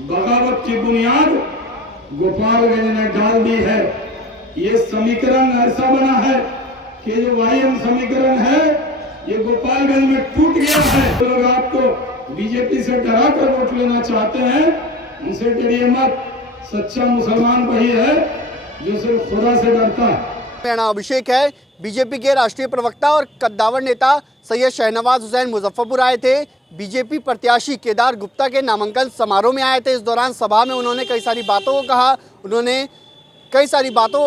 बगावत की बुनियाद गोपालगंज ने डाल दी है। ये समीकरण ऐसा बना है कि जो वाईएम समीकरण है ये गोपालगंज में टूट गया है। लोग आपको बीजेपी से डरा कर वोट लेना चाहते हैं, उनसे डरिए मत। सच्चा मुसलमान वही है जो सिर्फ खुदा से डरता है। मेरा नाम अभिषेक है। बीजेपी के राष्ट्रीय प्रवक्ता और कद्दावर नेता सैयद शहनवाज हुसैन मुजफ्फरपुर आए थे। बीजेपी प्रत्याशी केदार गुप्ता के नामांकन समारोह में आए थे। इस दौरान सभा में उन्होंने कई सारी बातों को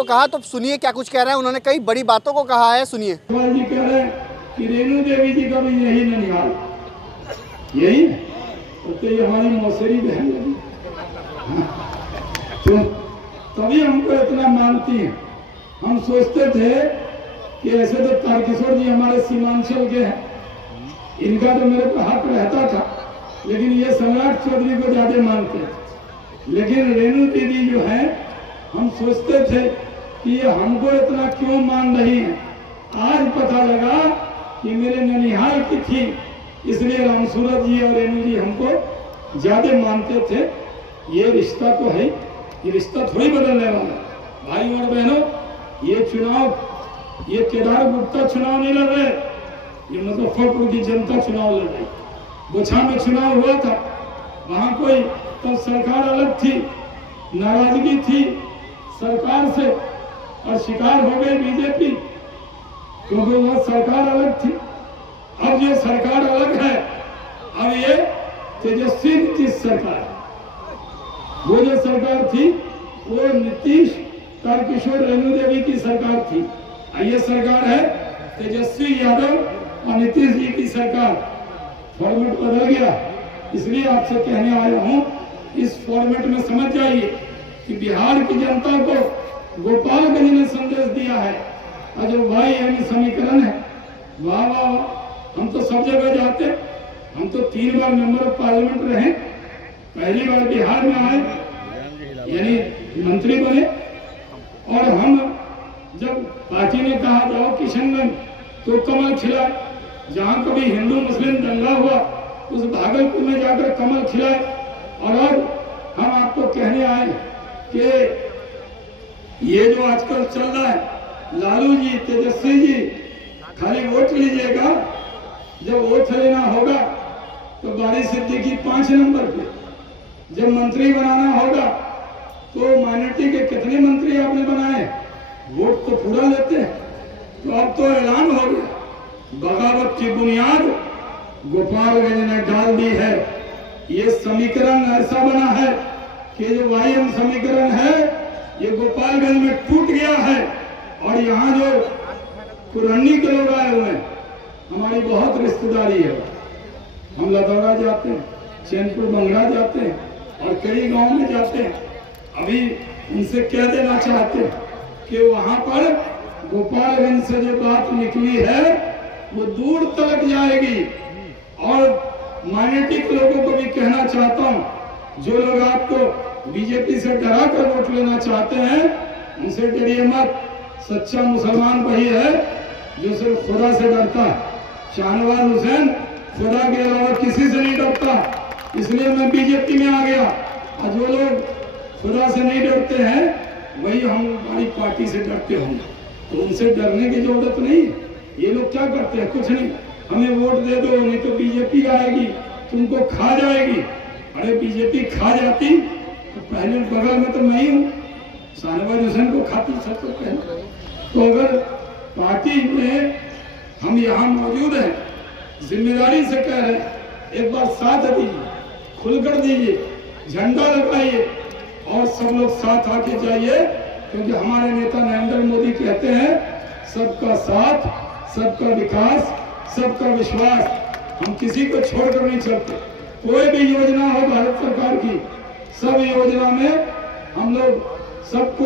कहा। तो सुनिए क्या कुछ कह रहे हैं। उन्होंने कई बड़ी बातों को कहा है, सुनिए। जी कह रहे हैं कि रेणु देवी जी का भी यही ननिहाल, यही तो ये हमारी मौसेरी बहन लगी, तो तभी हमको इतना मानती है। हम सोचते थे कि ऐसे तो तारकिशोर जी हमारे सीमांचल के हैं, इनका तो मेरे को हक रहता था, लेकिन ये सम्राट चौधरी को ज्यादा मानते हैं। लेकिन रेणु दीदी जो है, हम सोचते थे कि ये हमको इतना क्यों मान रही है। आज पता लगा कि मेरे ननिहाल की थी, इसलिए रामसूरत जी और रेणु जी हमको ज्यादा मानते थे। ये रिश्ता तो है, ये रिश्ता थोड़ी बदलने वाला। भाई और बहनों, ये चुनाव, ये केदार गुप्ता चुनाव नहीं लड़ रहे, ये मुजफ्फरपुर की जनता चुनाव लड़ रही। गोछा में चुनाव हुआ था, वहां कोई तब सरकार अलग थी, नाराजगी थी सरकार से और शिकार हो गई बीजेपी, क्योंकि वह सरकार अलग थी। अब जो सरकार अलग है, अब ये तेजस्वी नीतीश सरकार, वो जो सरकार थी वो नीतीश तारकिशोर रेणु देवी की सरकार थी। ये सरकार है तेजस्वी यादव और नीतीश जी की सरकार। फॉर्मेट बदल गया, इसलिए आपसे कहने आया हूं, इस फॉर्मेट में समझ जाइए कि बिहार की जनता को गोपालगंज ने संदेश दिया है। और जो वाईएम समीकरण है, वाह वाह, हम तो सब जगह जाते। हम तो 3 बार मेंबर ऑफ पार्लियामेंट रहे, पहली बार बिहार में आए, यानी मंत्री बने। और हम जब पार्टी ने कहा जाओ किशनगंज, तो कमल खिला। जहां कभी हिंदू मुस्लिम दंगा हुआ, उस भागलपुर में जाकर कमल खिलाए। और अब हम आपको कहने आए कि ये जो आजकल चल रहा है, लालू जी, तेजस्वी जी, खाली वोट लीजिएगा। जब वोट लेना होगा तो बारी सिद्दीकी 5 नंबर पे, जब मंत्री बनाना होगा तो माइनॉरिटी के कितने मंत्री आपने बनाए, वोट तो पूरा लेते हैं। तो अब तो ऐलान हो गया, बगावत की बुनियाद गोपालगंज ने डाल दी है। ये समीकरण ऐसा बना है कि जो वाईएम समीकरण है ये गोपालगंज में टूट गया है। और यहाँ जो पुरानी के लोग आए हुए हैं, हमारी बहुत रिश्तेदारी है। हम लदौरा जाते हैं, चैनपुर बंगड़ा जाते हैं और कई गांव में जाते हैं। अभी उनसे कह देना चाहते हैं कि वहां पर गोपालगंज से जो बात निकली है वो दूर तक जाएगी। और माइनॉरिटी के लोगों को भी कहना चाहता हूं, जो लोग आपको बीजेपी से डरा कर वोट लेना चाहते हैं, उनसे डरिए मत। सच्चा मुसलमान वही है जो सिर्फ खुदा से डरता है। शहनवाज हुसैन खुदा के अलावा किसी से नहीं डरता, इसलिए मैं बीजेपी में आ गया। और जो लोग खुदा से नहीं डरते हैं, वही हमारी पार्टी से डरते होंगे, तो उनसे डरने की जरूरत नहीं। ये लोग क्या करते हैं, कुछ नहीं, हमें वोट दे दो, नहीं तो बीजेपी आएगी तुमको खा जाएगी। अरे बीजेपी खा जाती तो पहले बगल में तो मैं ही हूँ, शहनवाज हुसैन को खाती सबसे पहले। तो अगर पार्टी में हम यहाँ मौजूद हैं, जिम्मेदारी से कह रहे हैं, एक बार साथ दीजिए, खुलकर दीजिए, झंडा लगाइए और सब लोग साथ आके जाइए। क्योंकि हमारे नेता नरेंद्र मोदी कहते हैं, सबका साथ, सबका विकास, सबका विश्वास। हम किसी को छोड़कर नहीं चलते। कोई भी योजना हो भारत सरकार की, सब योजना में हम लोग सबको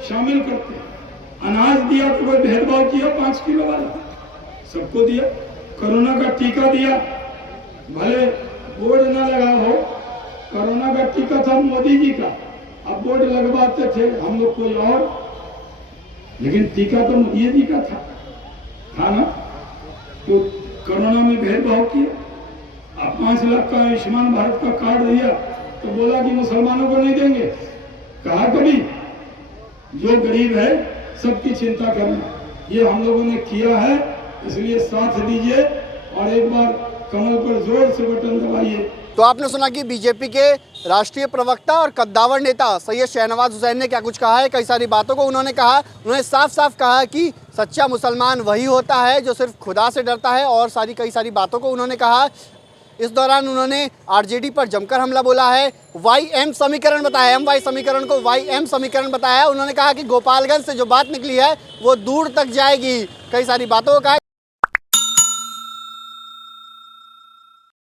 शामिल करते हैं। अनाज दिया तो कोई भेदभाव किया, 5 किलो वाला सबको दिया। कोरोना का टीका दिया, भले बोर्ड ना लगा हो, कोरोना का टीका था मोदी जी का, अब बोर्ड लगवाते थे हम लोग कोई और, लेकिन टीका तो मोदी जी का था ना। तो कोरोना में भेदभाव किया। अब 5 लाख का आयुष्मान भारत का कार्ड दिया, तो बोला कि मुसलमानों को नहीं देंगे। कहा कभी जो गरीब है सबकी चिंता करना, ये हम लोगों ने किया है। इसलिए साथ दीजिए और एक बार कमल पर जोर से बटन दबाइए। तो आपने सुना कि बीजेपी के राष्ट्रीय प्रवक्ता और कद्दावर नेता सैयद शहनवाज हुसैन ने क्या कुछ कहा है। कई सारी बातों को उन्होंने कहा। उन्होंने साफ साफ कहा कि सच्चा मुसलमान वही होता है जो सिर्फ खुदा से डरता है, और कई सारी बातों को उन्होंने कहा। इस दौरान उन्होंने आरजेडी पर जमकर हमला बोला है, YM समीकरण बताया, MY समीकरण को YM समीकरण बताया। उन्होंने कहा कि गोपालगंज से जो बात निकली है वो दूर तक जाएगी। कई सारी बातों को कहा।